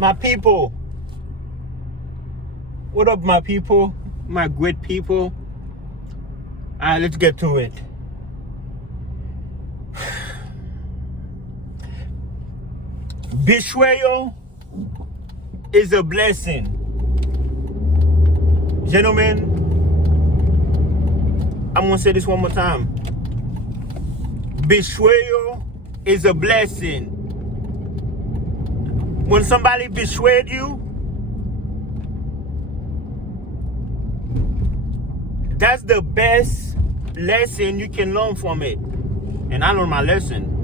My people. What up, my people? My great people. Alright, let's get to it. Betrayal is a blessing. Gentlemen, I'm going to say this one more time. Betrayal is a blessing. When somebody betrayed you, that's the best lesson you can learn from it. And I learned my lesson.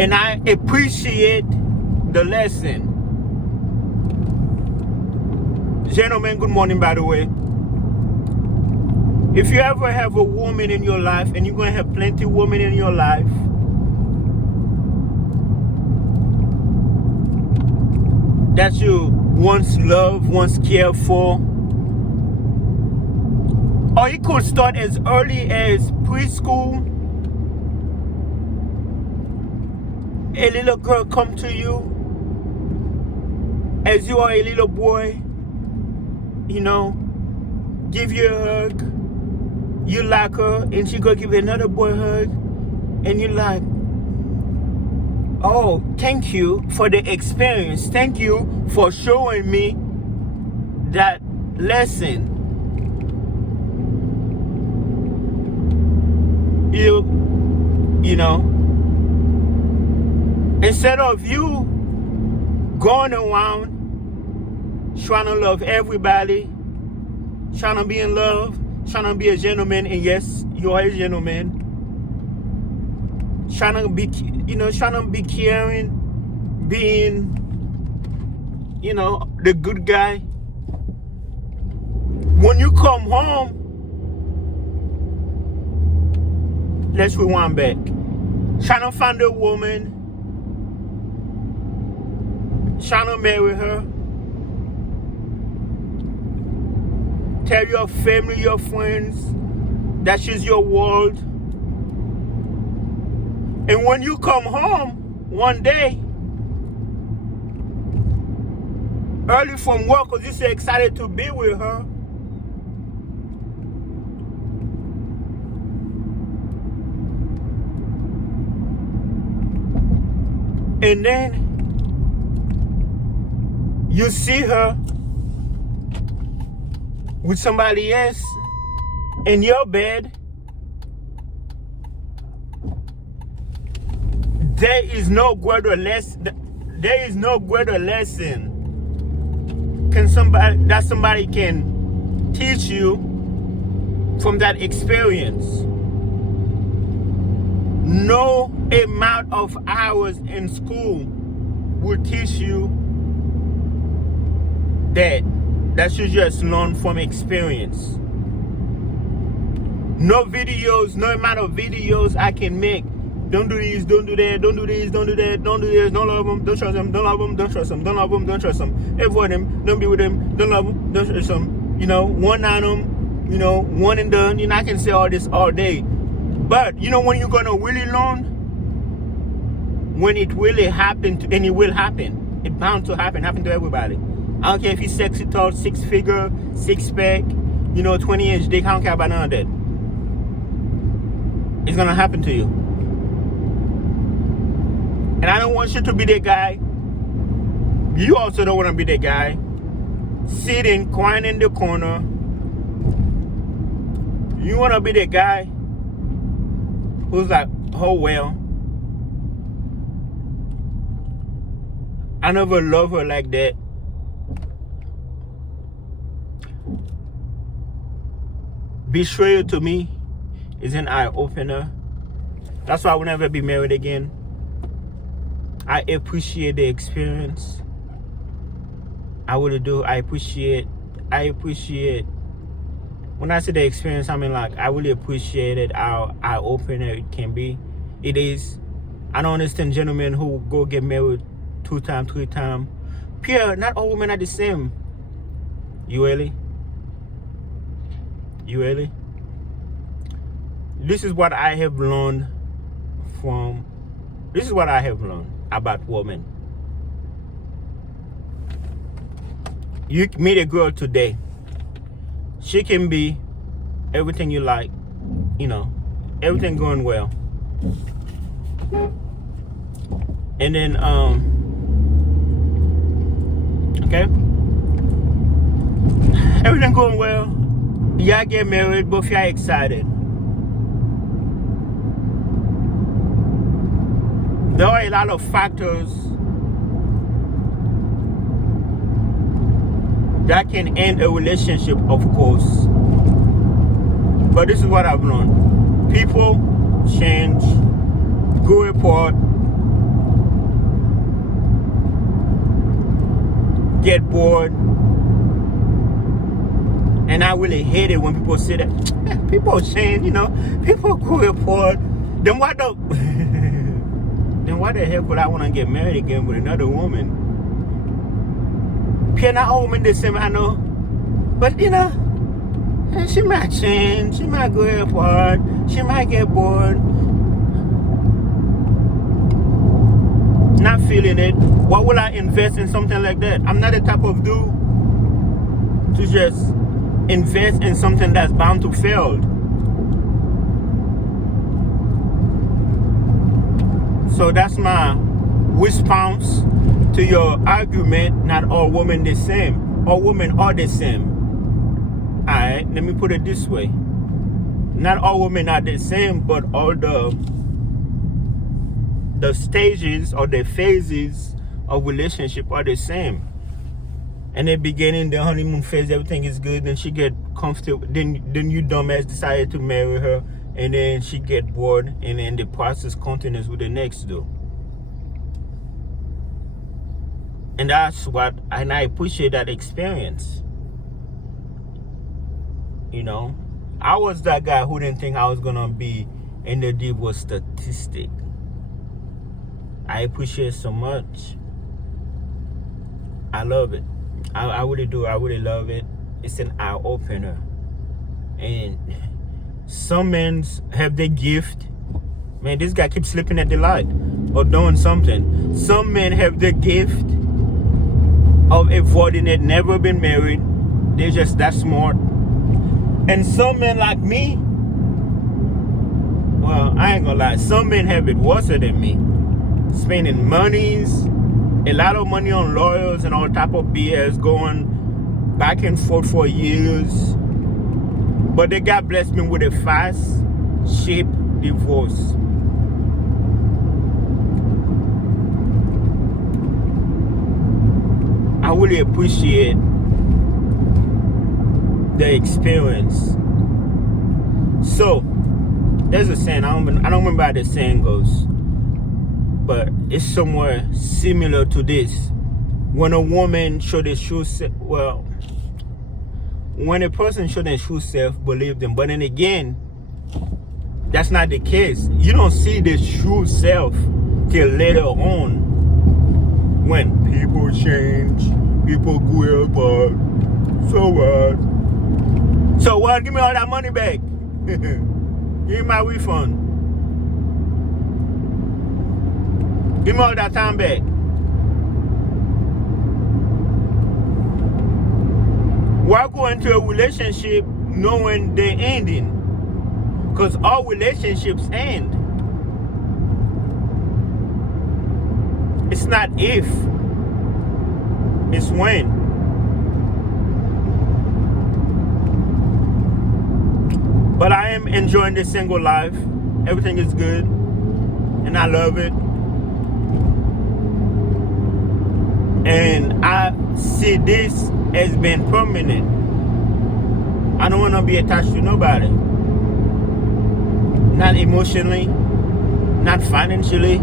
And I appreciate the lesson. Gentlemen, good morning, by the way. If you ever have a woman in your life, and you're going to have plenty of women in your life, that you once loved, once cared for, or it could start as early as preschool. A little girl come to you as you are a little boy, you know, give you a hug. You like her, and she go give another boy a hug, and you're like, oh, thank you for the experience. Thank you for showing me that lesson. You know, instead of you going around trying to love everybody, trying to be in love, trying to be a gentleman, and yes, you are a gentleman, trying to be caring, being, the good guy. When you come home, let's rewind back. Trying to find a woman, trying to marry her, tell your family, your friends that she's your world. And when you come home one day, early from work, because you're so excited to be with her, and then you see her with somebody else in your bed, there is no greater lesson somebody can teach you from that experience. No amount of hours in school will teach you that. That you just learn from experience. No videos, no amount of videos I can make. Don't do this, don't do that, don't do this, don't do that, don't do this, don't love them, don't trust them, don't love them, don't trust them, don't love them, don't trust them, avoid them, don't be with them, don't love them, don't trust them, one on them, one and done. I can say all this all day. But when you're gonna really learn? When it really happened, and it will happen. It's bound to happen to everybody. I don't care if you're sexy, tall, 6-figure, 6-pack, 20-inch dick. I don't care about none of that. It's gonna happen to you. And I don't want you to be that guy. You also don't want to be that guy sitting, crying in the corner. You want to be that guy who's like, oh well, I never loved her like that. Betrayal to me is an eye-opener. That's why I will never be married again. I appreciate the experience. I really do. I appreciate. When I say the experience, I mean like I really appreciate it, how eye-opener it can be. It is. I don't understand gentlemen who go get married 2 times, 3 times. Pierre, not all women are the same. You really? This is what I have learned. about women. You meet a girl today. She can be everything you like, everything going well. And then, okay, everything going well. Y'all get married, both y'all excited. There are a lot of factors that can end a relationship, of course. But this is what I've learned. People change, go apart, get bored. And I really hate it when people say that. People change, people go apart. Then why the heck would I want to get married again with another woman? Not all women the same, I know. But she might change, she might go apart, she might get bored. Not feeling it. Why would I invest in something like that? I'm not the type of dude to just invest in something that's bound to fail. So that's my response to your argument. Not all women the same. All women are the same. Alright, let me put it this way. Not all women are the same, but all the stages or the phases of relationship are the same. In the beginning, the honeymoon phase, everything is good. Then she get comfortable. Then you dumbass decided to marry her, and then she get bored, and then the process continues with the next dude. And that's what, and I appreciate that experience. I was that guy who didn't think I was gonna be in the divorce statistic. I appreciate it so much. I love it. I really do. I really love it. It's an eye opener. And some men have the gift. Man, this guy keeps slipping at the light or doing something. Some men have the gift of avoiding it, never been married. They're just that smart. And some men like me, well, I ain't gonna lie, some men have it worse than me. Spending monies, a lot of money on lawyers and all type of BS, going back and forth for years. But they God blessed me with a fast, cheap divorce. I really appreciate the experience. So there's a saying, I don't remember how the saying goes, but it's somewhere similar to this. When a woman show the true self, when a person show their true self, believe them. But then again, that's not the case. You don't see the true self till later on, when people change, people go apart. So what? So what? Give me all that money back. Give me my refund. Give me all that time back. Why go into a relationship knowing they're ending? Because all relationships end. It's not if, it's when. But I am enjoying this single life. Everything is good. And I love it. And I see this as being permanent. I don't want to be attached to nobody. Not emotionally. Not financially.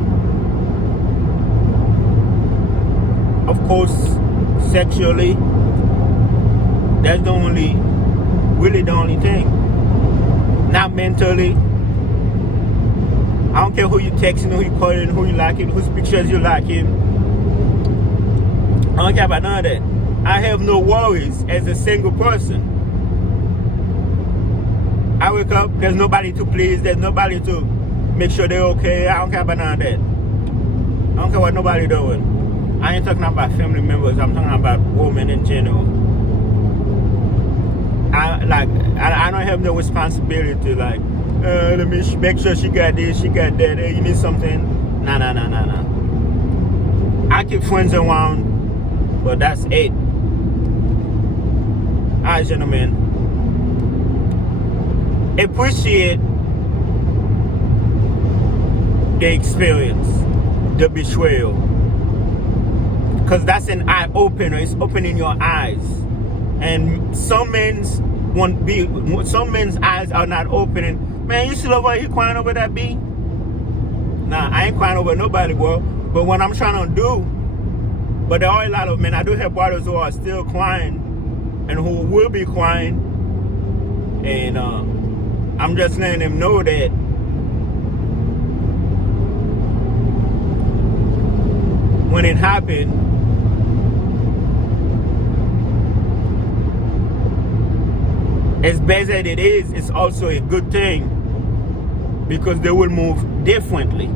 Of course, sexually. That's really the only thing. Not mentally. I don't care who you texting, who you calling, who you liking, whose pictures you liking. I don't care about none of that. I have no worries as a single person. I wake up, there's nobody to please, there's nobody to make sure they're okay. I don't care about none of that. don't care what nobody doing. I ain't talking about family members. I'm talking about women in general. I don't have no responsibility. Like, let me make sure she got this, she got that. Hey, you need something? Nah. I keep friends around, but that's it. Alright, gentlemen. Appreciate the experience, the betrayal. Because that's an eye opener. It's opening your eyes. And some men's eyes are not opening. Man, you still over here crying over that B? Nah, I ain't crying over nobody, bro. But what I'm trying to do, but there are a lot of men. I do have brothers who are still crying and who will be crying. And I'm just letting them know that when it happened, as bad as it is, it's also a good thing because they will move differently.